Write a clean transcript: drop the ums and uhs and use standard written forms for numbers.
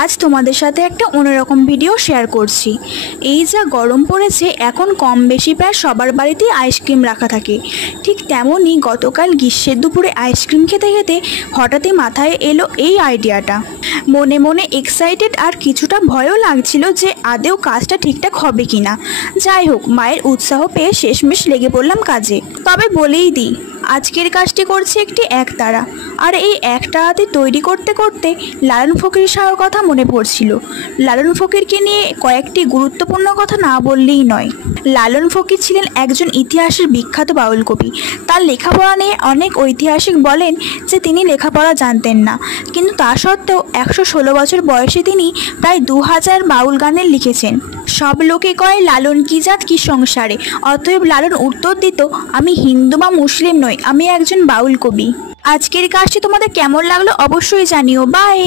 আজ তোমাদের সাথে একটা অন্যরকম ভিডিও শেয়ার করছি। এই যা গরম পড়েছে, এখন কম বেশি প্রায় সবার বাড়িতেই আইসক্রিম রাখা থাকে। ঠিক তেমনই গতকাল গ্রীষ্মের দুপুরে আইসক্রিম খেতে খেতে হঠাৎই মাথায় এলো এই আইডিয়াটা। মনে মনে এক্সাইটেড আর কিছুটা ভয়ও লাগছিল যে আদেও কাজটা ঠিকঠাক হবে কিনা। যাই হোক, মায়ের উৎসাহ পেয়ে শেষমেশ লেগে পড়লাম কাজে। তবে বলেই দিই, আজকের কাজটি করছে একটি একতারা। আর এই একতারাতে তৈরি করতে করতে লালন ফকির শাহর কথা মনে পড়ছিল। লালন ফকিরকে নিয়ে কয়েকটি গুরুত্বপূর্ণ কথা না বললেই নয়। লালন ফকির ছিলেন একজন ইতিহাসের বিখ্যাত বাউল কবি। তার লেখাপড়া নিয়ে অনেক ঐতিহাসিক বলেন যে তিনি লেখাপড়া জানতেন না, কিন্তু তা সত্ত্বেও 116 বছর বয়সে তিনি প্রায় 2000 বাউল গানের লিখেছেন। সব লোকে কয় লালন কি জাত কি সংসারে, অতএব লালন উত্তর দিত, আমি হিন্দু বা মুসলিম নই, আমি একজন বাউল কবি। আজকের কাজটি তোমাদের কেমন লাগলো অবশ্যই জানিও। বাই।